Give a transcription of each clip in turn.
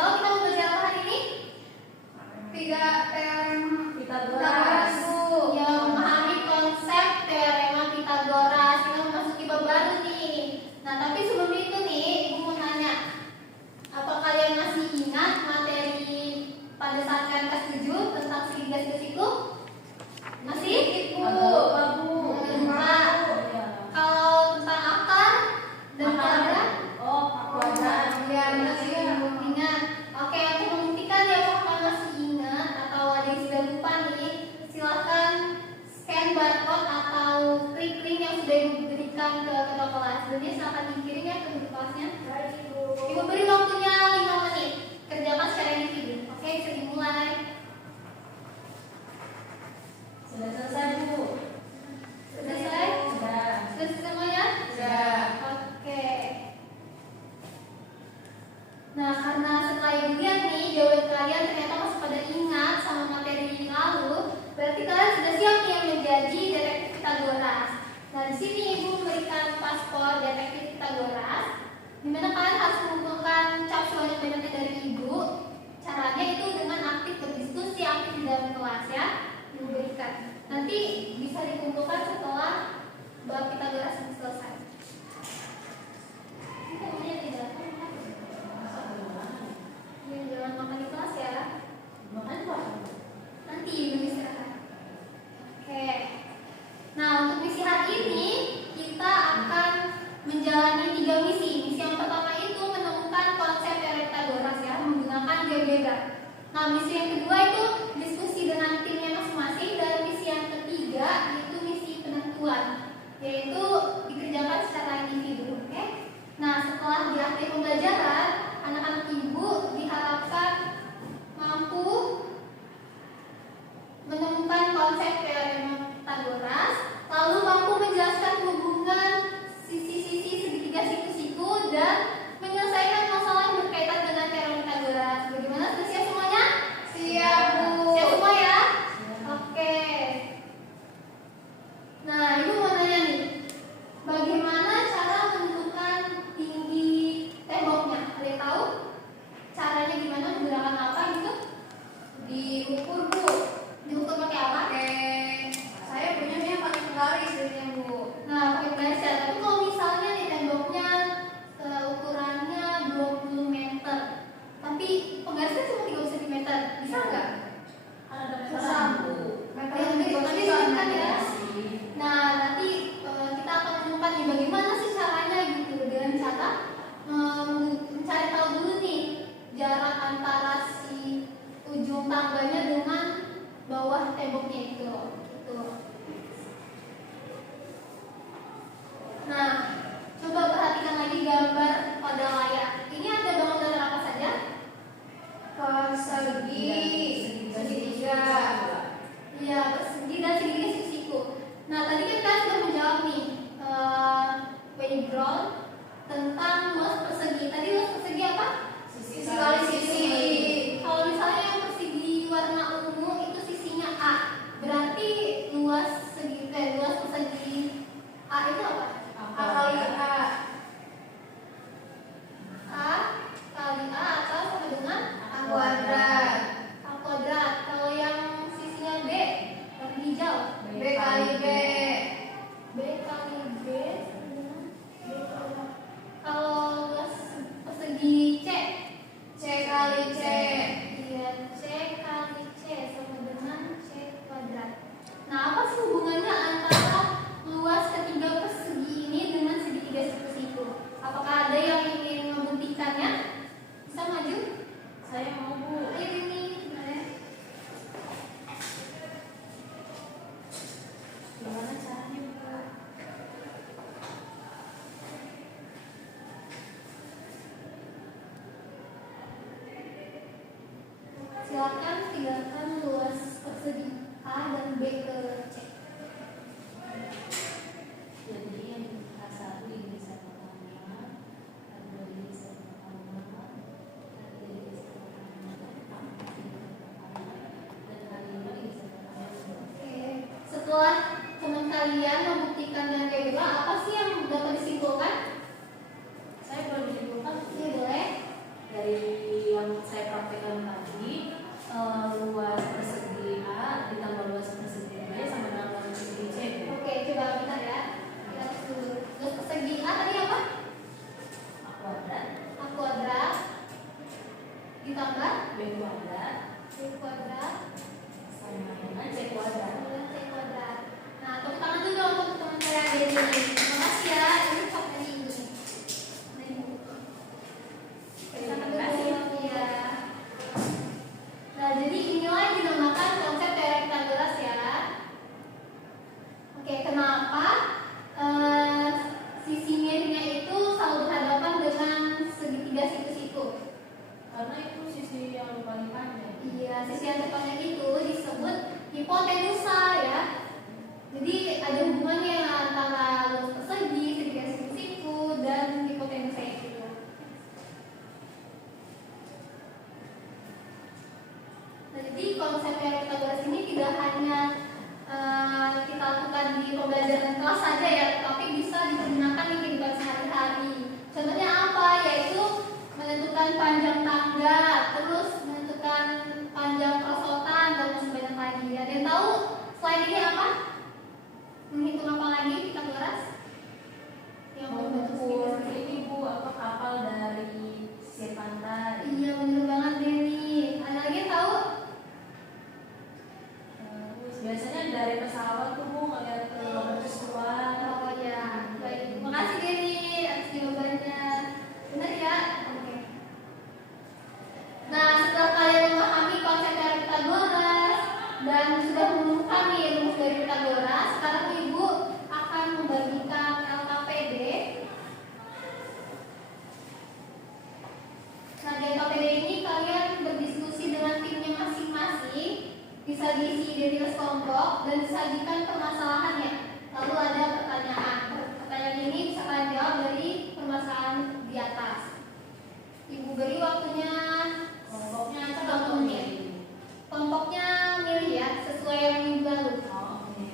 tahu kita mau belajar apa hari ini? Pitagoras. Ya, memahami konsep teorema Pitagoras. Kita memasuki bab baru nih. Nah, tapi sebelum itu nih, Ibu mau nanya, apa kalian masih ingat materi pada saat kalian kelas 7 tentang segitiga-segitiga? Masih? Kalau tentang akar dan kuadrat? Ya, masih ingat. Oke, aku membuktikan ya kalau kalian masih ingat atau ada yang sudah lupa nih, silakan scan barcode atau klik link yang sudah Ibu berikan ke ketua kelas. Jadi silakan dikirim ya ke guru kelasnya. Ibu beri waktunya 5 menit. Kerjakan secara individu. Oke, bisa dimulai. Sudah selesai, Bu. Selesai? Sudah semuanya? Sudah. Oke. Nah, karena setelah Ibu lihat nih, jawaban kalian ternyata masih pada ingat sama materi yang lalu, berarti kalian sudah siap nih yang menjadi detektif Pitagoras. Nah, di sini Ibu memberikan paspor detektif Pitagoras, di mana kalian harus mengumpulkan cap sebanyak-banyaknya dari Ibu. Caranya itu dengan aktif berdiskusi, aktif di dalam kelas ya, Ibu berikan. Nanti bisa dikumpulkan setelah bab Pitagoras selesai. Ini temannya tidak tahu. Ya, jangan makan di kelas ya. Nanti Ibu istirahat. Oke. Nah, untuk misi hari ini kita akan menjalani 3 misi. Misi yang pertama itu menemukan konsep teori Pitagoras ya, menggunakan GeoGebra. Nah, misi yang kedua itu diskusi dengan timnya masing-masing, dan misi yang ketiga itu misi penentuan, yaitu dikerjakan secara individu. Oke? Nah, setelah di akhir pembelajaran, anak-anak Ibu diharapkan mampu menemukan konsep teorema Pitagoras, lalu mampu menjelaskan hubungan sisi-sisi segitiga siku-siku dan menyelesaikan masalah yang berkaitan dengan teorema Pitagoras. Bagaimana? Sudah siap semuanya? Siap, Bu. Siap semua ya? Oke. Nah, Ibu mau nanya nih, bagaimana cara menentukan tinggi temboknya? Ada yang tahu? Caranya gimana? Menggunakan apa gitu? Diukur, Bu. Diukur pakai apa? Saya punya yang pakai penggaris jadinya, Bu. Nah, pakai penggaris ya. Tapi kalau misalnya nih temboknya ukurannya 20 meter, tapi penggarisnya cuma 30 cm, bisa nggak? Ada Susah, Bu. Yang nanti disebutkan ya. Nah, nanti kita akan menemukan nih bagaimana sih caranya gitu, dengan cara mencari tahu dulu nih jarak antara si ujung tangganya dengan bawah temboknya itu loh. Gitu. Nah, coba perhatikan lagi gambar pada layar. Ini ada bangunan apa saja? Persegi, segitiga. Iya, persegi dan segitiga siku. Nah, tadi kan kita sudah menjawab nih background tentang luas persegi. Tadi luas persegi apa? Sisi kali sisi. Kalau misalnya yang persegi warna ungu itu sisinya A, berarti luas persegi A itu apa? A kali A. A kali A atau sama dengan A kuadrat. A kuadrat. Kalau yang sisinya B, warna hijau, B kali B. B kali B sama dengan B kuadrat. Kalau luas persegi C, C kali C. iya, C kali C sama dengan C kuadrat. Nah, apa sih hubungannya antara luas ketiga persegi ini dengan segitiga siku-siku? Apakah ada yang ingin membuktikannya? Bisa maju? Saya mau, Bu. Ayo ini, gimana? Gimana caranya, Bu? Silakan tinggalkan luas persegi A dan B ke C. Jadi yang A1 ini sama A2 ini sama A3 ini sama A4 dan A5 ini sama A6. Oke. Setelah teman kalian membuktikan dengan kayak gitu, apa sih yang dapat disimpulkan? Saya boleh disimpulkan Iya boleh. dari yang saya ditambah B kuadrat B kuadrat sama dengan C kuadrat. dengan C kuadrat. Nah, tepuk tangan dulu untuk teman saya Denny. Terima kasih ya, ini fakta ini. Terima kasih ya. Nah, jadi inilah yang dinamakan konsep teori Pythagoras ya. Oke, kenapa sisi miringnya itu selalu berhadapan dengan segitiga siku-siku? Karena itu sisi yang paling panjang. Iya, sisi yang depannya itu disebut hipotenusa ya. Jadi ada hubungannya antara lurus persegi, segitiga siku-siku, dan hipotenusa itu. Nah, jadi konsep teori Pythagoras ini tidak hanya kita lakukan di pembelajaran kelas saja ya, tetapi bisa digunakan di kehidupan sehari-hari. Contohnya apa? Yaitu menentukan panjang tangga, terus menentukan panjang perosotan, dan masih banyak lagi. Ada yang tahu slide ini apa? Menghitung apa lagi Pythagoras? Yang membentuk Mengukur segitiga. ini Bu, apa kapal dari sisir pantai. Iya, bener banget Denny. Ada lagi yang tahu? Terus biasanya dari pesawat tuh Bu ngeliat ke mercusuar. Oh ya, baik. Terima kasih Denny atas jawabannya. Benar ya? Oke. Nah, setelah kalian memahami konsep teori Pythagoras dan sudah menemukan nih rumus dari Pythagoras, sekarang Ibu akan membagikan LKPD. Nah, di LKPD ini kalian berdiskusi dengan timnya masing-masing, bisa diisi identitas kelompok dan disajikan permasalahannya. Lalu ada pertanyaan. Pertanyaan ini bisa kalian jawab dari permasalahan di atas. Ibu beri waktunya Kelompoknya 30 menit. Kelompoknya milih ya, sesuai yang minggu lalu. Oh, oke.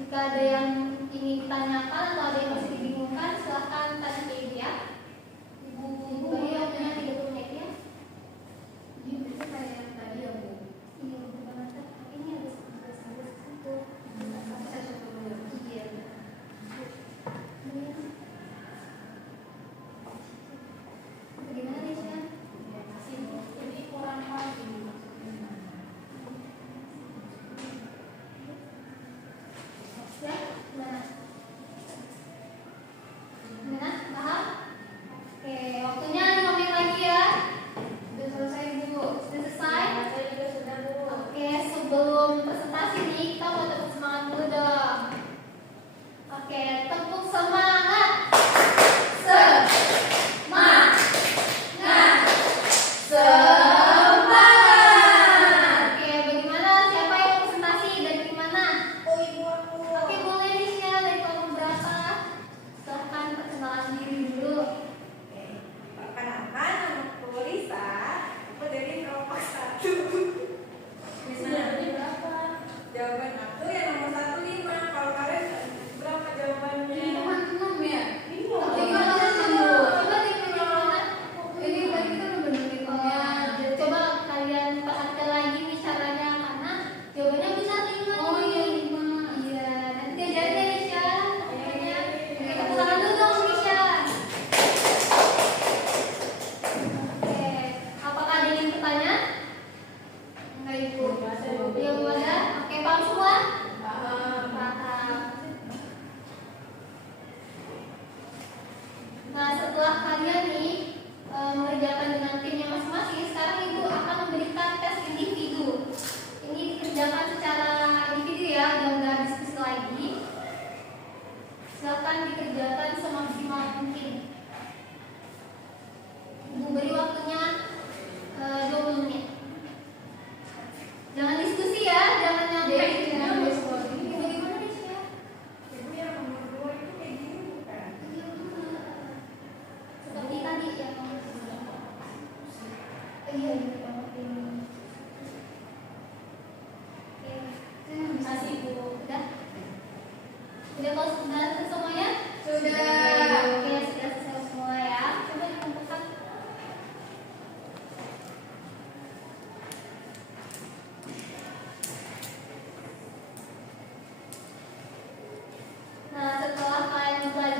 Jika ada yang ingin ditanyakan atau ada yang masih dibingungkan, silahkan tanya ke Ibu ya. Ibu beri waktunya 30 menit ya. Ini itu kayak yang tadi ya Bu. Iya, betul banget. Ini harus itu. Saya coba dulu. Iya. Bagaimana nih, Shan? Ya, kasih Bu. Ini kurang pagi. Ya, gimana? Gimana? Paham? Oke, waktunya 5 menit lagi ya. Sudah selesai Bu. Sudah selesai? Saya juga sudah Bu. Oke, sebelum presentasi nih, kita mau tepuk semangat dulu dong. Oke, tepuk semangat. Semangat. Semangat. Oke, bagaimana? Siapa yang presentasi dari mana? Oh Ibu aku. Oke, boleh di-share dari kelompok berapa? Silahkan perkenalan diri dulu. Perkenalkan namaku Lisa. Aku dari kelompok 1. Bisa dapat berapa? Jawaban aku yang nomor 15. Kalau kalian berapa jawabannya? Ini cuma 6 ya? Iya. Bagaimana dulu? Coba diperhatikan. Ini tadi kita udah bener-bener Jadi coba kalian perhatikan lagi nih caranya, karena jawabannya bisa 5. Oh iya 5. Iya, nanti ajarin deh Nisha. Pokoknya kita pulang dulu dong Nisha. Oke, apakah ada yang ingin bertanya? Enggak Ibu. Iya Bu ada. Oke, paham semua? Paham. Nah, setelah kalian nih mengerjakan dengan timnya masing-masing, sekarang Ibu akan memberikan tes individu. Ini dikerjakan secara individu ya, udah nggak diskusi lagi. Silakan dikerjakan semaksimal mungkin. Ibu beri waktunya 20 menit. Jangan diskusi ya, jangan nyampe. Ibu gimana nih Sya? Ibu yang nomor 2 itu kayak gini bukan? Iya, benar. Seperti tadi ya. Iya, iya banget ini. Oke, Kasih Bu. udah. Udah kalau sudah selesai semuanya? Sudah. Oke, sudah selesai semua ya. Coba dikumpulkan. Nah, setelah kalian belajar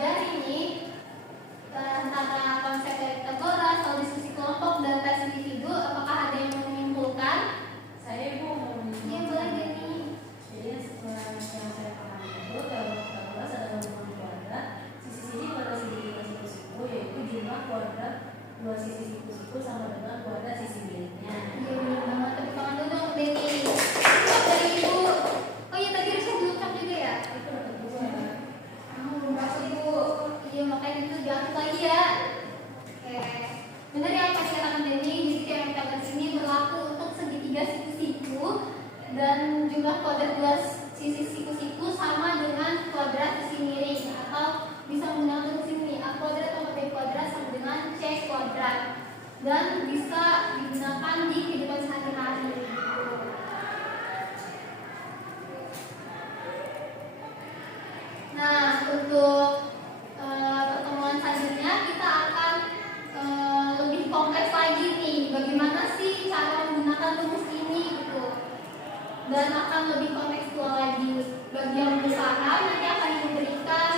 dan bisa digunakan di kehidupan sehari-hari. Nah, untuk pertemuan selanjutnya kita akan lebih kompleks lagi nih, bagaimana sih cara menggunakan rumus ini gitu, dan akan lebih kontekstual lagi. Bagi yang belum paham nanti akan diberikan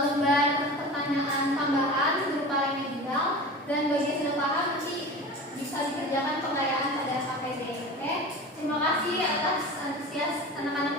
lembar pertanyaan tambahan berupa remedial, dan bagi yang sudah paham nanti bisa dikerjakan pengayaan pada KPD. Oke, terima kasih atas antusias anak-anak